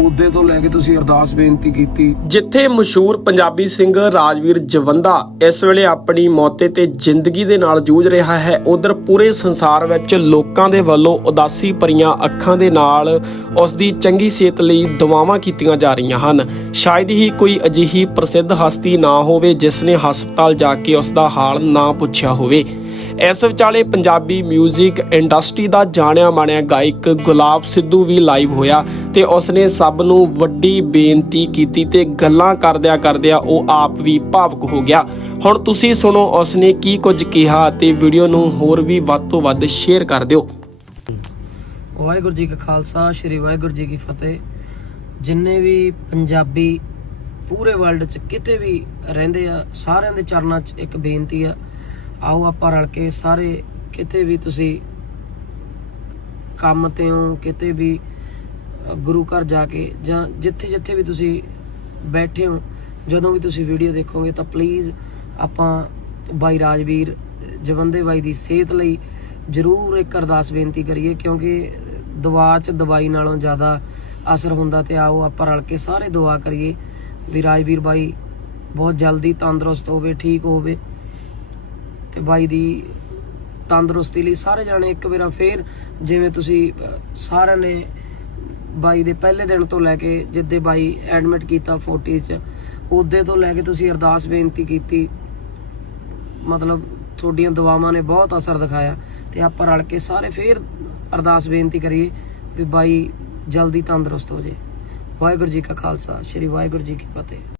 ਉਹਦੇ ਤੋਂ ਲੈ ਕੇ ਤੁਸੀਂ ਅਰਦਾਸ ਬੇਨਤੀ ਕੀਤੀ। ਜਿੱਥੇ ਮਸ਼ਹੂਰ ਪੰਜਾਬੀ ਸਿੰਗਰ ਰਾਜਵੀਰ ਜਵੰਦਾ ਇਸ ਵੇਲੇ ਆਪਣੀ ਮੌਤੇ ਤੇ ਜ਼ਿੰਦਗੀ ਦੇ ਨਾਲ ਜੂਝ ਰਿਹਾ ਹੈ, ਉਧਰ ਪੂਰੇ ਸੰਸਾਰ ਵਿੱਚ ਲੋਕਾਂ ਦੇ ਵੱਲੋਂ ਉਦਾਸੀ ਭਰੀਆਂ ਅੱਖਾਂ ਦੇ ਨਾਲ ਉਸ ਦੀ ਚੰਗੀ ਸਿਹਤ ਲਈ ਦੁਆਵਾਂ ਕੀਤੀਆਂ ਜਾ ਰਹੀਆਂ ਹਨ। ਸ਼ਾਇਦ ਹੀ ਕੋਈ ਅਜਿਹੀ ਪ੍ਰਸਿੱਧ ਹਸਤੀ ਨਾ ਹੋਵੇ, ਜਿਸ ਨੇ ਹਸਪਤਾਲ ਜਾ ਕੇ ਉਸ ਦਾ ਹਾਲ ਨਾ ਪੁੱਛਿਆ ਹੋਵੇ। ਇਸ ਵਿਚਾਲੇ ਪੰਜਾਬੀ 뮤직 ਇੰਡਸਟਰੀ ਦਾ ਜਾਣਿਆ ਮਾਣਿਆ ਗਾਇਕ ਗੁਲਾਬ ਸਿੱਧੂ ਵੀ ਲਾਈਵ ਹੋਇਆ ਤੇ ਉਸਨੇ ਸਭ ਨੂੰ ਵੱਡੀ ਬੇਨਤੀ ਕੀਤੀ ਤੇ ਗੱਲਾਂ ਕਰਦਿਆਂ ਕਰਦਿਆਂ ਉਹ ਆਪ ਵੀ ਭਾਵੁਕ ਹੋ ਗਿਆ। ਹੁਣ ਤੁਸੀਂ ਸੁਣੋ ਉਸਨੇ ਕੀ ਕੁਝ ਕਿਹਾ ਤੇ ਵੀਡੀਓ ਨੂੰ ਹੋਰ ਵੀ ਵੱਧ ਤੋਂ ਵੱਧ ਸ਼ੇਅਰ ਕਰ ਦਿਓ। ਵਾਹਿਗੁਰੂ ਜੀ ਕਾ ਖਾਲਸਾ, ਸ੍ਰੀ ਵਾਹਿਗੁਰੂ ਜੀ ਕੀ ਫਤਿਹ। ਜਿੰਨੇ ਵੀ ਪੰਜਾਬੀ ਪੂਰੇ ਵਰਲਡ 'ਚ ਕਿਤੇ ਵੀ ਰਹਿੰਦੇ ਆ, ਸਾਰਿਆਂ ਦੇ ਚਰਨਾਂ 'ਚ ਇੱਕ ਬੇਨਤੀ ਆ ਆਓ ਆਪਾਂ ਰਲ ਕੇ ਸਾਰੇ ਕਿਤੇ ਵੀ ਤੁਸੀਂ ਕੰਮ ਤੇ ਹੋ, ਕਿਤੇ ਵੀ ਗੁਰੂ ਘਰ ਜਾ ਕੇ ਜਾਂ ਜਿੱਥੇ ਜਿੱਥੇ ਵੀ ਤੁਸੀਂ ਬੈਠੇ ਹੋ, ਜਦੋਂ ਵੀ ਤੁਸੀਂ ਵੀਡੀਓ ਦੇਖੋਗੇ ਤਾਂ ਪਲੀਜ਼ ਆਪਾਂ ਬਾਈ ਰਾਜਵੀਰ, ਜਵੰਦੇ ਬਾਈ ਦੀ ਸਿਹਤ ਲਈ ਜ਼ਰੂਰ ਇੱਕ ਅਰਦਾਸ ਬੇਨਤੀ ਕਰੀਏ ਕਿਉਂਕਿ ਦਵਾ 'ਚ ਦਵਾਈ ਨਾਲੋਂ ਜ਼ਿਆਦਾ ਅਸਰ ਹੁੰਦਾ ਤੇ ਆਓ ਆਪਾਂ ਰਲ ਕੇ ਸਾਰੇ ਦੁਆ ਕਰੀਏ ਵੀ ਰਾਜਵੀਰ ਬਾਈ ਬਹੁਤ ਜਲਦੀ ਤੰਦਰੁਸਤ ਹੋਵੇ, ਠੀਕ ਹੋਵੇ। ਤੇ ਬਾਈ ਦੀ ਤੰਦਰੁਸਤੀ ਲਈ ਸਾਰੇ ਜਾਣੇ ਇੱਕ ਵਾਰ ਫੇਰ ਜਿਵੇਂ ਤੁਸੀਂ ਸਾਰਿਆਂ ਨੇ ਬਾਈ ਦੇ ਪਹਿਲੇ ਦਿਨ ਤੋਂ ਲੈ ਕੇ ਜਿੱਦੇ ਬਾਈ ਐਡਮਿਟ ਕੀਤਾ 40 ਚ, ਉਹਦੇ ਤੋਂ ਲੈ ਕੇ ਤੁਸੀਂ ਅਰਦਾਸ ਬੇਨਤੀ ਕੀਤੀ। ਮਤਲਬ ਤੁਹਾਡੀਆਂ ਦੁਆਵਾਂ ਨੇ ਬਹੁਤ ਅਸਰ ਦਿਖਾਇਆ ਤੇ ਆਪਾਂ ਰਲ ਕੇ ਸਾਰੇ ਫੇਰ ਅਰਦਾਸ ਬੇਨਤੀ ਕਰੀਏ ਵੀ ਬਾਈ ਜਲਦੀ ਤੰਦਰੁਸਤ ਹੋ ਜੇ। ਵਾਹਿਗੁਰੂ ਜੀ ਕਾ ਖਾਲਸਾ, ਸ੍ਰੀ ਵਾਹਿਗੁਰੂ ਜੀ ਕੀ ਫਤਿਹ।